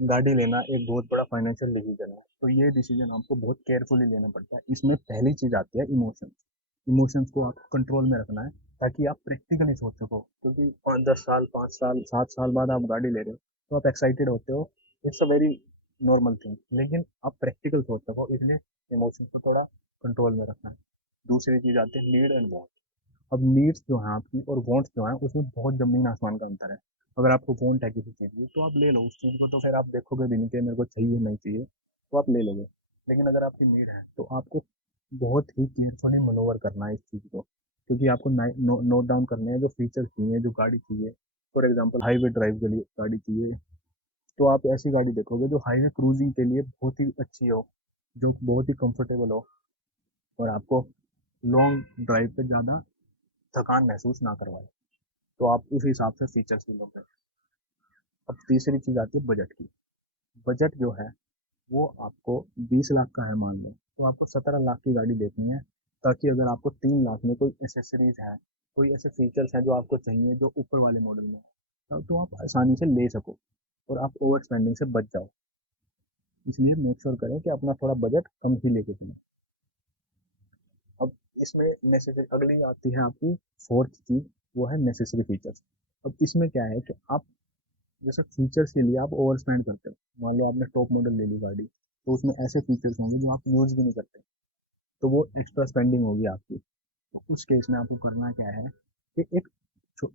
गाड़ी लेना एक बहुत बड़ा फाइनेंशियल डिसीजन है, तो ये डिसीजन आपको बहुत केयरफुली लेना पड़ता है। इसमें पहली चीज आती है इमोशंस। इमोशंस को आपको कंट्रोल में रखना है, ताकि आप प्रैक्टिकली सोच सको, क्योंकि 5-10 साल, 5 साल, 7 साल बाद आप गाड़ी ले रहे हो, तो आप एक्साइटेड होते हो। It's a very normal thing, लेकिन आप प्रैक्टिकल सोच सको, इसलिए इमोशंस को थोड़ा कंट्रोल में रखना है। दूसरी चीज आती है नीड एंड वांट। अब नीड्स जो हैं आपकी और वांट्स जो हैं, उसमें बहुत जमीन आसमान का अंतर है। अगर आपको वांट है किसी चीज़ की, तो आप ले लो उस चीज़ को, तो फिर आप देखोगे भी नहीं कि मेरे को चाहिए नहीं चाहिए, तो आप ले लोगे। लेकिन अगर आपकी नीड है, तो आपको बहुत ही केयरफुली मनोवर करना है इस चीज़ को, क्योंकि आपको नोट डाउन करने हैं जो फीचर्स चाहिए, जो गाड़ी चाहिए। फॉर एग्जाम्पल हाईवे ड्राइव के लिए गाड़ी चाहिए, तो आप ऐसी गाड़ी देखोगे जो हाईवे क्रूजिंग के लिए बहुत ही अच्छी हो, जो बहुत ही कंफर्टेबल हो, और आपको लॉन्ग ड्राइव पे ज़्यादा थकान महसूस ना करवाए। तो आप उस हिसाब से फीचर्स भी लोगे। अब तीसरी चीज़ आती है बजट की। बजट जो है वो आपको 20 लाख का है मान लो, तो आपको 17 लाख की गाड़ी देखनी है, ताकि अगर आपको 3 लाख में कोई एसेसरीज है, कोई ऐसे फीचर्स हैं जो आपको चाहिए जो ऊपर वाले मॉडल में है, तो आप आसानी से ले सको और आप ओवर स्पेंडिंग से बच जाओ। इसलिए मेक श्योर करें कि अपना थोड़ा बजट कम ही लेके चलें। अब इसमें नेसेसरी अगली आती है आपकी फोर्थ चीज, वो है नेसेसरी फीचर्स। अब इसमें क्या है कि आप जैसे फीचर्स के लिए आप ओवर स्पेंड करते हो। मान लो आपने टॉप मॉडल ले ली गाड़ी, तो उसमें ऐसे फीचर्स होंगे जो आप यूज भी नहीं करते, तो वो एक्स्ट्रा स्पेंडिंग होगी आपकी। तो उस केस में आपको करना क्या है कि छो-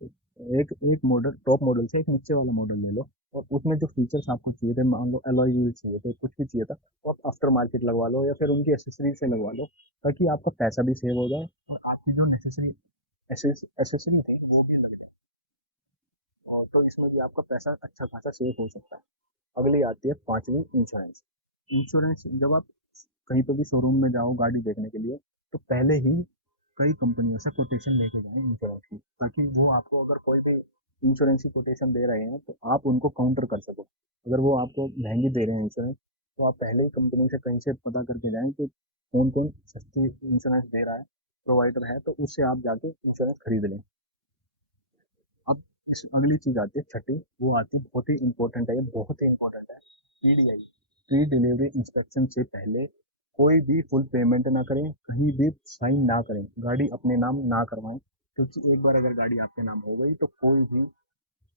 एक एक मॉडल, टॉप मॉडल से एक नीचे वाला मॉडल ले लो, और उसमें जो फीचर्स आपको चाहिए थे, मान लो एलॉय व्हील चाहिए थे, कुछ भी चाहिए था, तो आप आफ्टर मार्केट लगवा लो या फिर उनकी एसेसरीज से लगवा लो, ताकि आपका पैसा भी सेव हो जाए और आपकी जो नेसेसरी एसेसरी थी वो भी लग जाए, और तो इसमें भी आपका पैसा अच्छा खासा सेव हो सकता है। अगली आती है पांचवी, इंश्योरेंस। इंश्योरेंस जब आप कहीं पर भी शोरूम में जाओ गाड़ी देखने के लिए, तो पहले ही कई कंपनियों से कोटेशन लेके जाएं इंश्योरेंस की, ताकि वो आपको अगर कोई भी इंश्योरेंस की कोटेशन दे रहे हैं, तो आप उनको काउंटर कर सको। अगर वो आपको महंगी दे रहे हैं इंश्योरेंस, तो आप पहले ही कंपनी से कहीं से पता करके जाएं कि कौन कौन सस्ती इंश्योरेंस दे रहा है, प्रोवाइडर है, तो उससे आप जाके इंश्योरेंस खरीद लें। अब इस अगली चीज आती है छठी, वो आती है बहुत ही इंपॉर्टेंट है, ये बहुत ही इंपॉर्टेंट है, पीडीआई। प्री डिलीवरी इंस्पेक्शन से पहले कोई भी फुल पेमेंट ना करें, कहीं भी साइन ना करें, गाड़ी अपने नाम ना करवाएं, क्योंकि एक बार अगर गाड़ी आपके नाम हो गई, तो कोई भी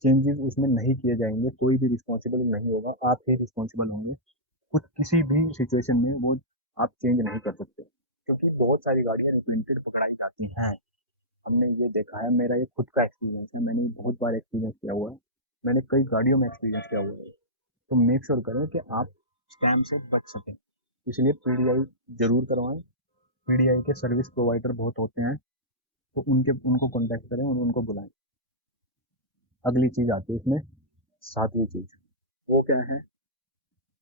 चेंजेस उसमें नहीं किए जाएंगे, कोई भी रिस्पॉन्सिबल नहीं होगा, आप ही रिस्पॉन्सिबल होंगे। कुछ किसी भी सिचुएशन में वो आप चेंज नहीं कर सकते, क्योंकि बहुत सारी गाड़ियां रिपेंटेड पकड़ाई जाती हैं। हमने ये देखा है, मेरा ये खुद का एक्सपीरियंस है, मैंने बहुत बार एक्सपीरियंस किया हुआ है, मैंने कई गाड़ियों में एक्सपीरियंस किया हुआ है। तो मेक श्योर करें कि आप स्कैम से बच सकें, इसलिए पीडीआई जरूर करवाएं। पीडीआई के सर्विस प्रोवाइडर बहुत होते हैं, तो उनको कॉन्टैक्ट करें और उनको बुलाएं। अगली चीज आती है इसमें, सातवीं चीज, वो क्या है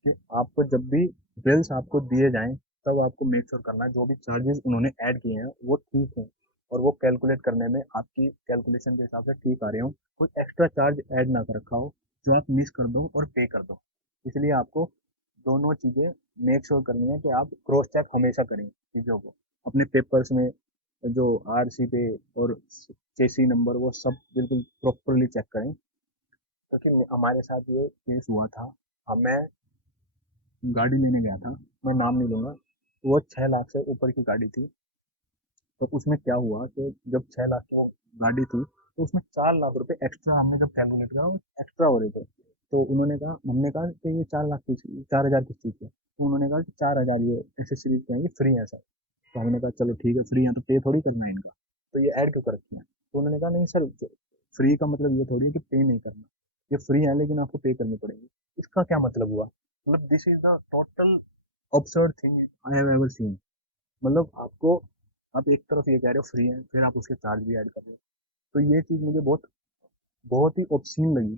कि आपको जब भी बिल्स आपको दिए जाएं, तब आपको मेक श्योर करना है जो भी चार्जेस उन्होंने ऐड किए हैं वो ठीक है, और वो कैलकुलेट करने में आपकी कैलकुलेशन के हिसाब से ठीक आ रहे हो, कोई एक्स्ट्रा चार्ज ऐड ना कर रखा हो जो आप मिस कर दो और पे कर दो। इसलिए आपको दोनों चीजें मेक श्योर करनी है कि आप क्रॉस चेक हमेशा करें चीजों को, अपने पेपर्स में जो आरसी पे और चेसी नंबर, वो सब बिल्कुल प्रॉपरली चेक करें। क्योंकि हमारे साथ ये केस हुआ था, हमें गाड़ी लेने गया था, मैं नाम नहीं लूंगा, वो 6 लाख से ऊपर की गाड़ी थी। तो उसमें क्या हुआ कि जब 6 लाख की वो गाड़ी थी, तो उसमें 4 लाख रुपए एक्स्ट्रा हमने जब कैलकुलेट किया, एक्स्ट्रा हो रहे थे। तो उन्होंने कहा, हमने कहा कि ये 4 लाख की 4 हजार किस चीज़ की है? तो उन्होंने कहा कि 4 हजार ये एसेसरीज के हैं, ये फ्री है सर। तो हमने कहा चलो ठीक है, फ्री है तो पे थोड़ी करना है इनका, तो ये ऐड क्यों कर रखे हैं? तो उन्होंने कहा नहीं सर, फ्री का मतलब ये थोड़ी है कि पे नहीं करना, ये फ्री है लेकिन आपको पे करनी पड़ेगी। इसका क्या मतलब हुआ? मतलब this is the total absurd thing I have ever seen. मतलब आपको, आप एक तरफ ये कह रहे हो फ्री है, फिर आप उसके चार्ज भी ऐड कर रहे हो, तो ये चीज़ मुझे बहुत बहुत ही ऑब्सीन लगी।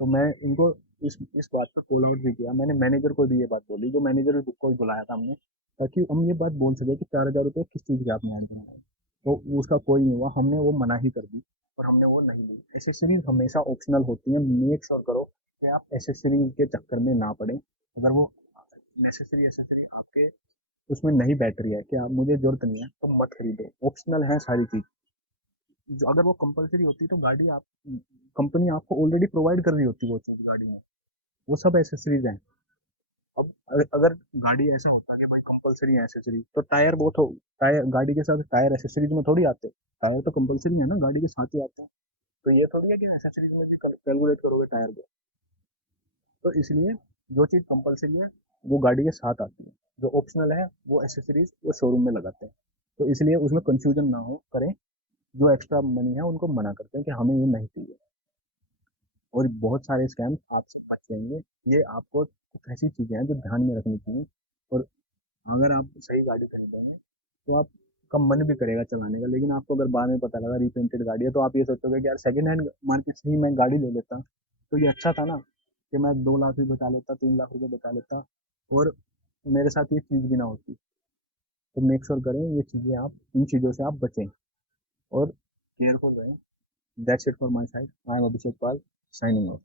तो मैं इनको इस बात पे कॉल आउट भी किया, मैंने मैनेजर को भी ये बात बोली, जो मैनेजर को भी बुलाया था हमने, ताकि हम ये बात बोल सके कि 4 हजार रुपये किस चीज़ के आपने ऐड करवाए। तो उसका कोई नहीं हुआ, हमने वो मना ही कर दी, और हमने वो नहीं ली। एसेसरीज हमेशा ऑप्शनल होती हैं, मेक श्योर करो कि आप एसेसरीज के चक्कर में ना पड़े। अगर वो नेसेसरी एसेसरी आपके उसमें नई बैटरी है कि आप, मुझे जरूरत नहीं है, तो मत खरीदो, ऑप्शनल है सारी चीज। जो अगर वो कंपलसरी होती तो गाड़ी आप, कंपनी आपको ऑलरेडी प्रोवाइड कर रही होती वो चीज गाड़ी में, वो सब एसेसरीज हैं। अब अगर गाड़ी ऐसा होता कि भाई कंपलसरी है एसेसरी, तो टायर वो तो टायर गाड़ी के साथ टायर एसेसरीज में थोड़ी आते, टायर तो कंपलसरी है ना, गाड़ी के साथ ही आते हैं। तो ये थोड़ी है कि एसेसरीज में भी कैलकुलेट करोगे टायर को। तो इसलिए जो चीज़ कंपलसरी है वो गाड़ी के साथ आती है, जो ऑप्शनल है वो एसेसरीज वो शोरूम में लगाते हैं। तो इसलिए उसमें कंफ्यूजन ना हो करें, जो एक्स्ट्रा मनी है उनको मना करते हैं कि हमें ये नहीं चाहिए। और बहुत सारे स्कैम आपसे बच जाएंगे। ये आपको कुछ ऐसी चीज़ें हैं जो ध्यान में रखनी चाहिए। और अगर आप सही गाड़ी खरीदेंगे तो आपका मन भी करेगा चलाने का, लेकिन आपको अगर बाद में पता लगा रिपेंटेड गाड़ी है, तो आप ये सोचोगे कि यार सेकंड हैंड मार्केट से ही मैं गाड़ी ले लेता, तो ये अच्छा था ना, कि मैं 2 लाख भी बचा लेता, 3 लाख रुपए बचा लेता, और मेरे साथ ये चीज़ भी ना होती। तो मेक श्योर करें ये चीज़ें, आप इन चीज़ों से आप बचें और केयरफुल रहें। That's it for my side. I am Abhishek Pal, signing off.